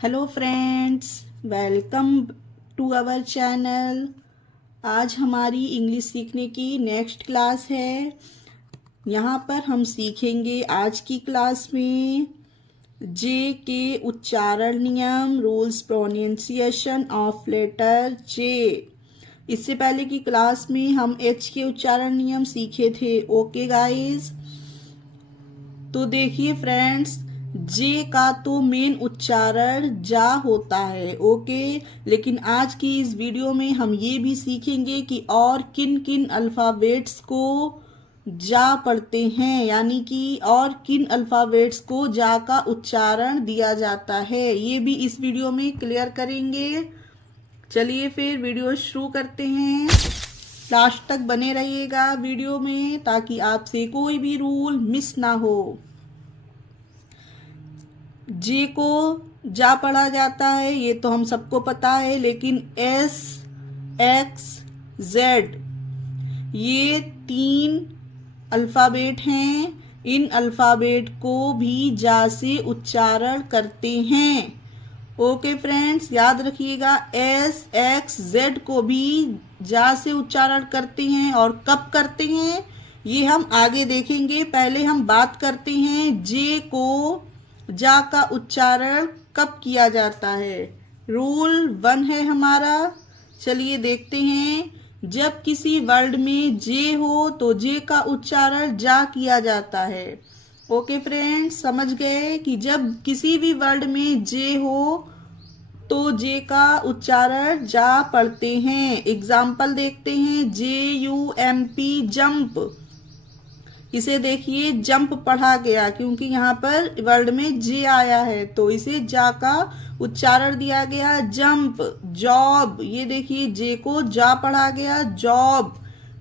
Hello friends, welcome to our channel. आज हमारी English सीखने की नेक्स्ट क्लास है। यहाँ पर हम सीखेंगे आज की क्लास में जे के उच्चारण नियम, रूल्स प्रोनाउंसिएशन ऑफ लेटर जे। इससे पहले की क्लास में हम एच के उच्चारण नियम सीखे थे। ओके गाइस, तो देखिए फ्रेंड्स, जे का तो मेन उच्चारण जा होता है। ओके, लेकिन आज की इस वीडियो में हम ये भी सीखेंगे कि और किन किन अल्फाबेट्स को जा पढ़ते हैं, यानी कि और किन अल्फाबेट्स को जा का उच्चारण दिया जाता है, ये भी इस वीडियो में क्लियर करेंगे। चलिए फिर वीडियो शुरू करते हैं। लास्ट तक बने रहिएगा वीडियो में ताकि आपसे कोई भी रूल मिस ना हो। जे को जा पढ़ा जाता है ये तो हम सबको पता है, लेकिन एस, एक्स, जेड ये तीन अल्फाबेट हैं। इन अल्फाबेट को भी जा से उच्चारण करते हैं। ओके फ्रेंड्स, याद रखिएगा, एस, एक्स, जेड को भी जा से उच्चारण करते हैं। और कब करते हैं ये हम आगे देखेंगे। पहले हम बात करते हैं जे को जा का उच्चारण कब किया जाता है। रूल 1 है हमारा। चलिए देखते हैं। जब किसी वर्ड में जे हो तो जे का उच्चारण जा किया जाता है। ओके फ्रेंड्स, समझ गए कि जब किसी भी वर्ड में जे हो तो जे का उच्चारण जा पढ़ते हैं। एग्जाम्पल देखते हैं। JUMP जंप, इसे देखिए जंप पढ़ा गया क्योंकि यहाँ पर वर्ड में जे आया है, तो इसे जा का उच्चारण दिया गया जंप। जॉब, ये देखिए जे को जा पढ़ा गया जॉब।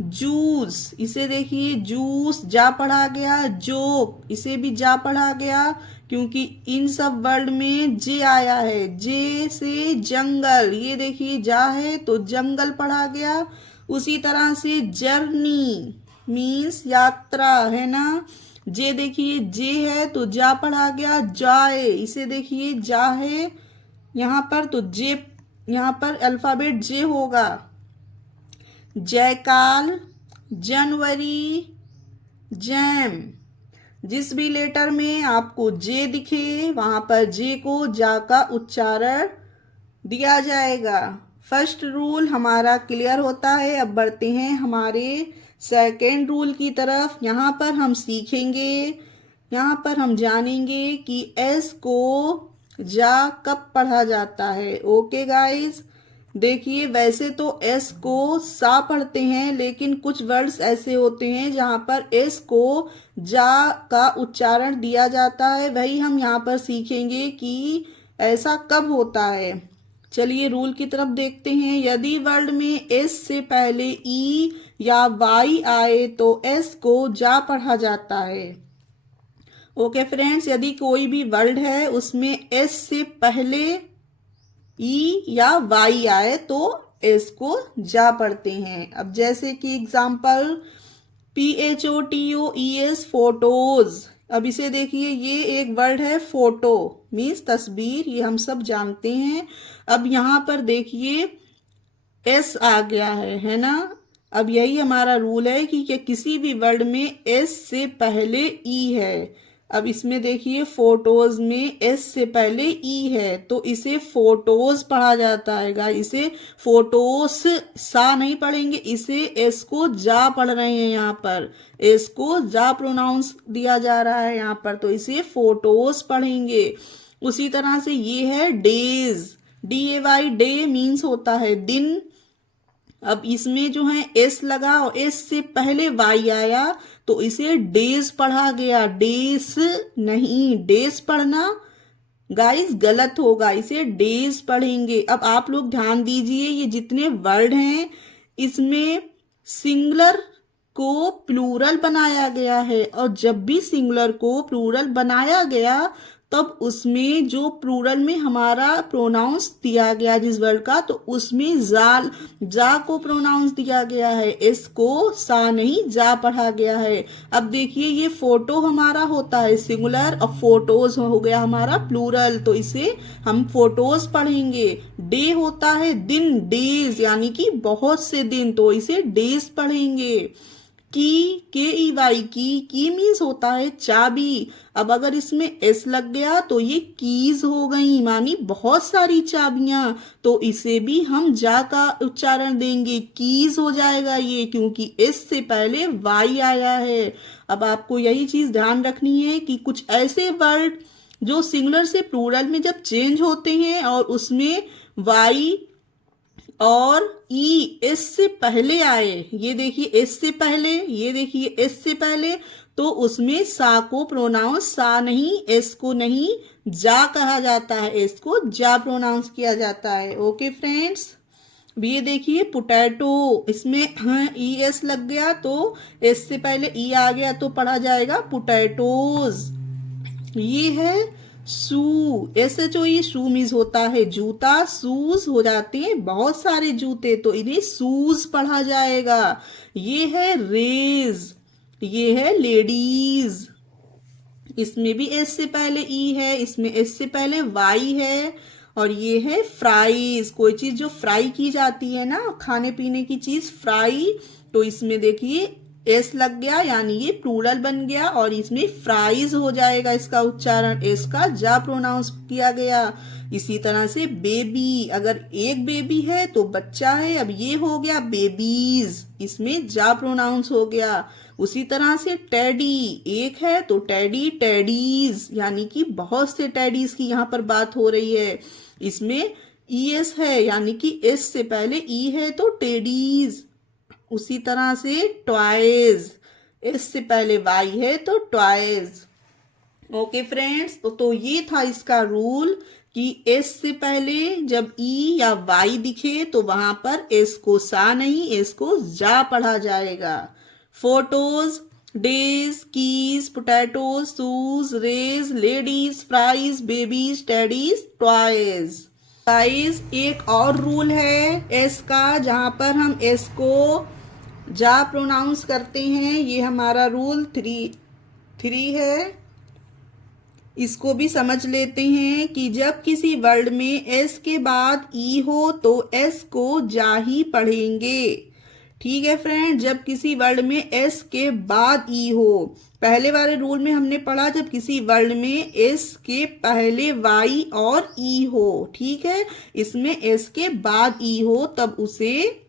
जूस, इसे देखिए जूस जा पढ़ा गया जोक, इसे भी जा पढ़ा गया क्योंकि इन सब वर्ड में जे आया है। जे से जंगल, ये देखिए जा है तो जंगल पढ़ा गया। उसी तरह से जर्नी मीन्स यात्रा, है ना। जे देखिए जे है तो जा पढ़ा गया जाए, इसे देखिए जा है यहाँ पर तो जे, यहाँ पर अल्फाबेट जे होगा। जयकाल, जनवरी, जैम, जिस भी लेटर में आपको जे दिखे वहां पर जे को जा का उच्चारण दिया जाएगा। फर्स्ट रूल हमारा क्लियर होता है। अब बढ़ते हैं हमारे सेकेंड रूल की तरफ। यहाँ पर हम सीखेंगे, यहाँ पर हम जानेंगे कि एस को जा कब पढ़ा जाता है। ओके गाइस, देखिए वैसे तो एस को सा पढ़ते हैं, लेकिन कुछ वर्ड्स ऐसे होते हैं जहां पर एस को जा का उच्चारण दिया जाता है। वही हम यहाँ पर सीखेंगे कि ऐसा कब होता है। चलिए रूल की तरफ देखते हैं। यदि वर्ड में एस से पहले ई या वाई आए तो एस को जा पढ़ा जाता है। ओके फ्रेंड्स, यदि कोई भी वर्ड है उसमें एस से पहले ई या वाई आए तो एस को जा पढ़ते हैं। अब जैसे कि एग्जाम्पल PHOTOES फोटोज। अब इसे देखिए, ये एक वर्ड है फोटो मीन्स तस्वीर, ये हम सब जानते हैं। अब यहाँ पर देखिए एस आ गया है ना। अब यही हमारा रूल है कि किसी भी वर्ड में एस से पहले ई है। अब इसमें देखिए फोटोज में एस से पहले ई है तो इसे फोटोज पढ़ा जाता है। इसे फोटोस सा नहीं पढ़ेंगे, इसे एस को जा पढ़ रहे हैं। यहाँ पर एस को जा प्रोनाउंस दिया जा रहा है यहाँ पर, तो इसे फोटोस पढ़ेंगे। उसी तरह से ये है डेज, DAY, डे मीन्स होता है दिन। अब इसमें जो है एस लगा और एस से पहले वाई आया तो इसे डेज पढ़ा गया। डेज नहीं, डेज पढ़ना गाइस गलत होगा, इसे डेज पढ़ेंगे। अब आप लोग ध्यान दीजिए, ये जितने वर्ड हैं इसमें सिंगुलर को प्लूरल बनाया गया है, और जब भी सिंगुलर को प्लूरल बनाया गया तब उसमें जो प्लूरल में हमारा प्रोनाउंस दिया गया जिस वर्ड का, तो उसमें जा को प्रोनाउंस दिया गया है, एस को सा नहीं जा पढ़ा गया है। अब देखिए ये फोटो हमारा होता है सिंगुलर और फोटोज हो गया हमारा प्लूरल, तो इसे हम फोटोज पढ़ेंगे। डे होता है दिन, डेज यानी कि बहुत से दिन, तो इसे डेज पढ़ेंगे। की मीन्स होता है चाबी। अब अगर इसमें एस लग गया तो ये कीज हो गई, मानी बहुत सारी चाबियां, तो इसे भी हम जा का उच्चारण देंगे, कीज हो जाएगा ये, क्योंकि एस से पहले वाई आया है। अब आपको यही चीज ध्यान रखनी है कि कुछ ऐसे वर्ड जो सिंगुलर से प्लूरल में जब चेंज होते हैं और उसमें वाई और ई एस से पहले आए, ये देखिए एस से पहले, ये देखिए एस से पहले, तो उसमें सा को प्रोनाउंस सा नहीं, एस को नहीं जा कहा जाता है, एस को जा प्रोनाउंस किया जाता है। ओके फ्रेंड्स, ये देखिए पोटैटो, इसमें ई एस लग गया तो एस से पहले ई आ गया तो पढ़ा जाएगा पोटैटोज। ये है शू, SHOE शू मीन्स होता है जूता, शूज हो जाते हैं बहुत सारे जूते, तो इन्हें शूज पढ़ा जाएगा। ये है रेज, ये है लेडीज, इसमें भी एस से पहले ई है, इसमें एस से पहले वाई है। और ये है फ्राइज, कोई चीज जो फ्राई की जाती है ना, खाने पीने की चीज फ्राई, तो इसमें देखिए एस लग गया यानी ये प्लूरल बन गया और इसमें फ्राइज हो जाएगा इसका उच्चारण, एस का जा प्रोनाउंस किया गया। इसी तरह से बेबी, अगर एक बेबी है तो बच्चा है, अब ये हो गया बेबीज, इसमें जा प्रोनाउंस हो गया। उसी तरह से टेडी, एक है तो टेडी टेडीज, यानी कि बहुत से टेडीज की यहाँ पर बात हो रही है। इसमें ई एस है यानी कि एस से पहले ई है तो टेडीज। उसी तरह से टॉयज, एस से पहले वाई है तो टॉयज। ओके फ्रेंड्स, तो ये था इसका रूल कि एस से पहले जब ई या वाई दिखे तो वहां पर एस को सा नहीं, एस को जा पढ़ा जाएगा। Photos, days, keys, potatoes, shoes, rays, ladies, fries, babies, teddies, toys. Guys एक और रूल है एस का, जहां पर हम एस को जा प्रोनाउंस करते हैं, ये हमारा रूल 3 है। इसको भी समझ लेते हैं कि जब किसी वर्ड में एस के बाद ई हो तो एस को जा ही पढ़ेंगे। ठीक है फ्रेंड, जब किसी वर्ड में एस के बाद ई हो, पहले वाले रूल में हमने पढ़ा जब किसी वर्ड में एस के पहले वाई और ई हो, ठीक है, इसमें एस के बाद ई हो तब उसे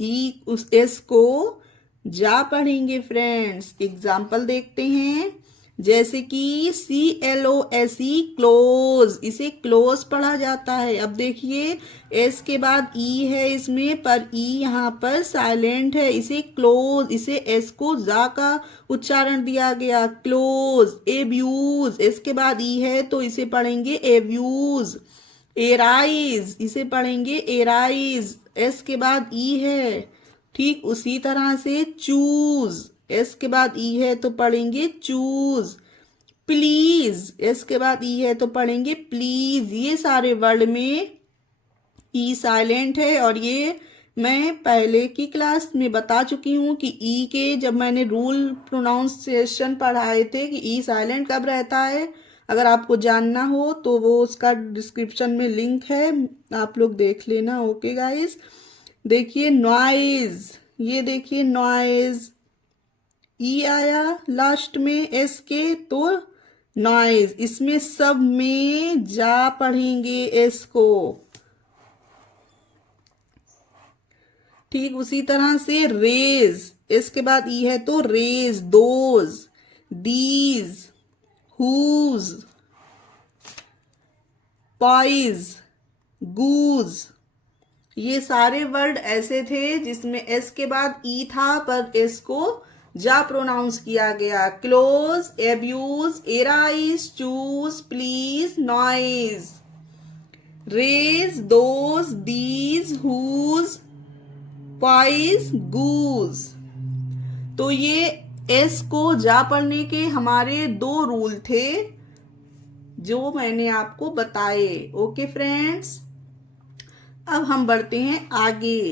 ई उस एस को जा पढ़ेंगे फ्रेंड्स। एग्जाम्पल देखते हैं, जैसे कि CLOSE क्लोज, इसे क्लोज पढ़ा जाता है। अब देखिए एस के बाद ई है इसमें, पर ई यहाँ पर साइलेंट है, इसे क्लोज, इसे एस को जा का उच्चारण दिया गया, क्लोज। एब्यूज, एस के बाद ई है तो इसे पढ़ेंगे एब्यूज। एराइज, इसे पढ़ेंगे एराइज, एस के बाद ई है। ठीक उसी तरह से चूज, एस के बाद ई है तो पढ़ेंगे चूज। प्लीज, एस के बाद ई है तो पढ़ेंगे प्लीज। ये सारे वर्ड में ई साइलेंट है और ये मैं पहले की क्लास में बता चुकी हूँ कि ई के जब मैंने रूल प्रोनाउंसिएशन पढ़ाए थे कि ई साइलेंट कब रहता है, अगर आपको जानना हो तो वो उसका डिस्क्रिप्शन में लिंक है, आप लोग देख लेना। ओके गाइस, देखिए नॉइज, ये देखिए नॉइज, ई आया लास्ट में एस के तो नॉइज, इसमें सब में जा पढ़ेंगे एस को। ठीक उसी तरह से रेज, एस के बाद ई है तो raise, those, these, whose, poise, goose, ये सारे वर्ड ऐसे थे जिसमें एस के बाद ई था पर एस को जा प्रोनाउंस किया गया। Close, abuse, arise, choose, please, noise, raise, those, these, whose, poise, goose. तो ये एस को जा पढ़ने के हमारे 2 रूल थे। जो मैंने आपको बताए। ओके फ्रेंड्स, अब हम बढ़ते हैं आगे।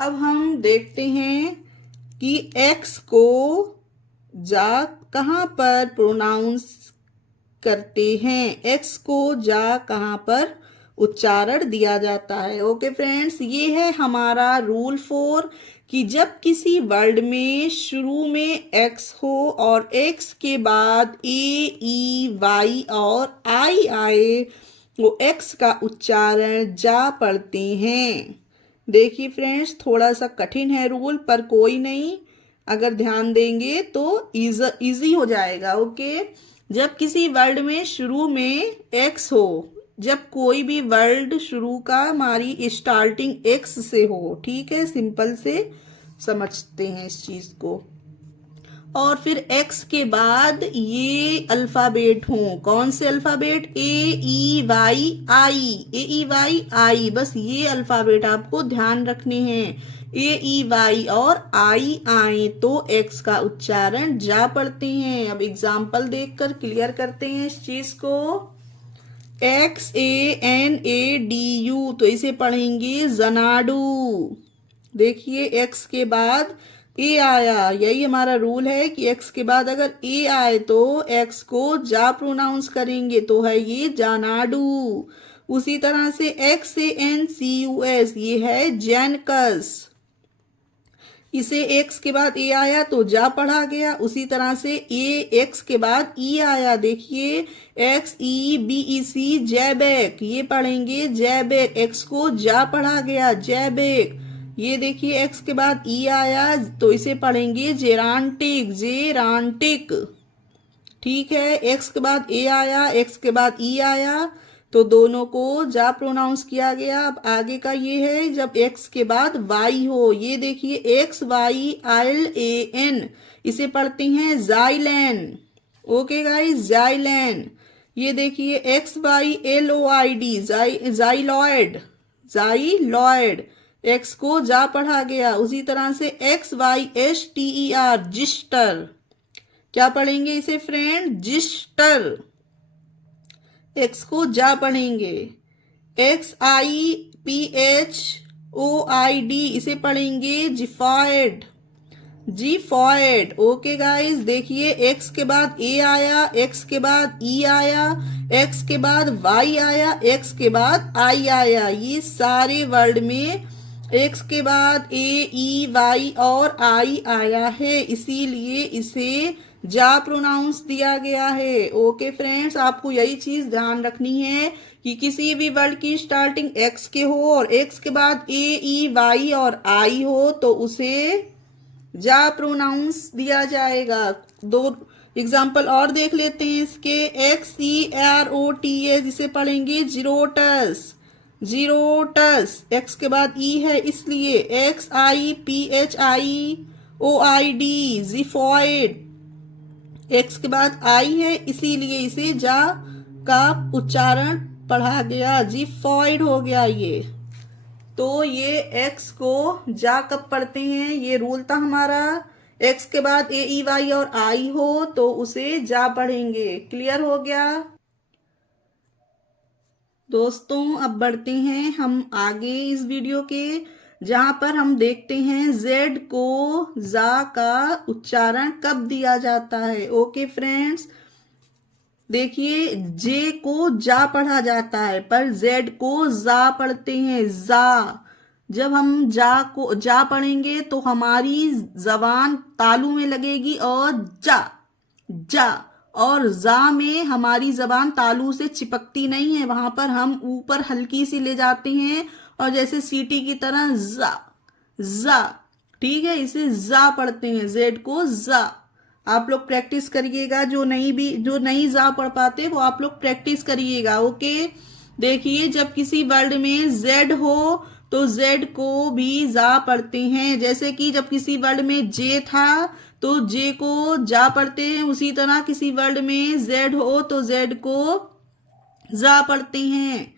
अब हम देखते हैं कि एक्स को जा कहाँ पर प्रोनाउंस करते हैं, एक्स को जा कहाँ पर उच्चारण दिया जाता है। ओके फ्रेंड्स, ये है हमारा रूल 4 कि जब किसी वर्ड में शुरू में एक्स हो और एक्स के बाद ए ई वाई और आई आए, वो एक्स का उच्चारण जा पढ़ते हैं। देखिए फ्रेंड्स, थोड़ा सा कठिन है रूल, पर कोई नहीं, अगर ध्यान देंगे तो इजी हो जाएगा। ओके, जब किसी वर्ड में शुरू में एक्स हो, जब कोई भी वर्ड शुरू का हमारी स्टार्टिंग एक्स से हो, ठीक है, सिंपल से समझते हैं इस चीज को। और फिर एक्स के बाद ये अल्फाबेट हो, कौन से अल्फाबेट, ए ई वाई आई, ए ई वाई आई, बस ये अल्फाबेट आपको ध्यान रखने हैं। ए ई वाई और आई आए तो एक्स का उच्चारण जा पढ़ते हैं। अब एग्जाम्पल देखकर क्लियर करते हैं इस चीज को। X A N A D you, तो इसे पढ़ेंगे जनाडू। देखिए एक्स के बाद ए आया, यही हमारा रूल है कि एक्स के बाद अगर ए आए तो एक्स को जा प्रोनाउंस करेंगे, तो है ये जानाडू। उसी तरह से x A N C U S, ये है जैनकस, इसे एक्स के बाद ए आया तो जा पढ़ा गया। उसी तरह से ए एक्स के बाद ई आया, देखिए एक्स ई बी ई सी जैबेक, ये पढ़ेंगे जैबेक, एक्स को जा पढ़ा गया जैबेक। ये देखिए एक्स के बाद ई आया तो इसे पढ़ेंगे जेरांटिक, जेरांटिक, ठीक है। एक्स के बाद ए आया, एक्स के बाद ई आया तो दोनों को जा प्रोनाउंस किया गया। अब आगे का ये है जब एक्स के बाद वाई हो, ये देखिए X Y L A N, इसे पढ़ते हैं जाइलैन। Okay guys, xylan. ये देखिए X Y L O I D, xyloid, xyloid, X को जा पढ़ा गया। उसी तरह से X Y S T E R, xyster, क्या पढ़ेंगे इसे फ्रेंड, जिस्टर, एक्स को जा पढ़ेंगे। X I P H O I D, इसे पढ़ेंगे जिफॉइड, जिफॉइड। ओके गाइस, देखिए एक्स के बाद ए आया, एक्स के बाद ई आया, एक्स के बाद वाई आया, एक्स के बाद आई आया। ये सारे वर्ड में एक्स के बाद ए ई वाई और आई आया है, इसीलिए इसे जा प्रोनाउंस दिया गया है। ओके फ्रेंड्स, आपको यही चीज ध्यान रखनी है कि किसी भी वर्ड की स्टार्टिंग एक्स के हो और एक्स के बाद ए ई वाई और आई हो तो उसे जा प्रोनाउंस दिया जाएगा। दो एग्जाम्पल और देख लेते हैं इसके। X E R O T S, जिसे पढ़ेंगे जीरोटस, जीरोटस, एक्स के बाद ई है इसलिए। X I P H I O I D, xiphoid, x के बाद आई है इसीलिए इसे जा का उच्चारण पढ़ा गया, जिफॉइड हो गया ये। तो ये एक्स को जा कब पढ़ते हैं, ये रूल था हमारा। एक्स के बाद ए ई वाई और आई हो तो उसे जा पढ़ेंगे। क्लियर हो गया दोस्तों। अब बढ़ते हैं हम आगे इस वीडियो के, जहां पर हम देखते हैं जेड को जा का उच्चारण कब दिया जाता है। ओके फ्रेंड्स, देखिए जे को जा पढ़ा जाता है पर जेड को जा पढ़ते हैं, जा। जब हम जा को जा पढ़ेंगे तो हमारी जबान तालू में लगेगी और जा, जा, और जा में हमारी जबान तालू से चिपकती नहीं है, वहां पर हम ऊपर हल्की सी ले जाते हैं और जैसे सीटी की तरह जा, जा, ठीक है, इसे जा पढ़ते हैं, जेड को जा। आप लोग प्रैक्टिस करिएगा, जो नहीं जा पढ़ पाते वो आप लोग प्रैक्टिस करिएगा। ओके, देखिए जब किसी वर्ड में जेड हो तो जेड को भी जा पढ़ते हैं। जैसे कि जब किसी वर्ड में जे था तो जे को जा पढ़ते हैं, उसी तरह किसी वर्ड में जेड हो तो जेड को जा पढ़ते हैं।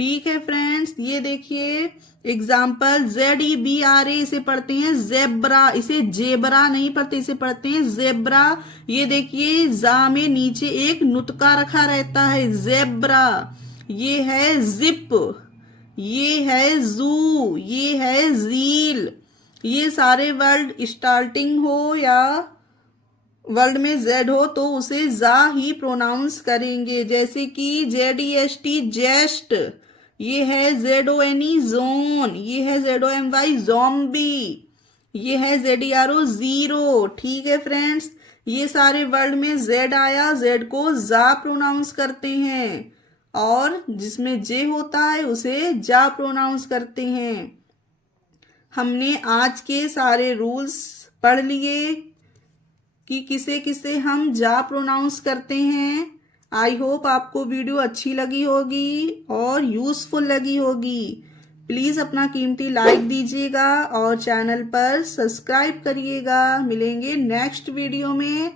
ठीक है फ्रेंड्स, ये देखिए एग्जाम्पल ZEBRA, इसे पढ़ते हैं जेब्रा, इसे जेबरा नहीं पढ़ते, इसे पढ़ते हैं जेब्रा। ये देखिए जा में नीचे एक नुतका रखा रहता है, जेब्रा। ये है जिप, ये है जू, ये है झील। ये सारे वर्ड स्टार्टिंग हो या वर्ड में जेड हो तो उसे जा ही प्रोनाउंस करेंगे, जैसे कि ZEST जेस्ट, ये है ZONE जोन, ये है ZOMY ज़ॉम्बी, ये है ZERO जीरो। ठीक है फ्रेंड्स, ये सारे वर्ड में जेड आया, जेड को जा प्रोनाउंस करते हैं और जिसमें जे होता है उसे जा प्रोनाउंस करते हैं। हमने आज के सारे रूल्स पढ़ लिए कि किसे किसे हम जा प्रोनाउंस करते हैं। आई होप आपको वीडियो अच्छी लगी होगी और यूजफुल लगी होगी। प्लीज़ अपना कीमती लाइक दीजिएगा और चैनल पर सब्सक्राइब करिएगा। मिलेंगे नेक्स्ट वीडियो में।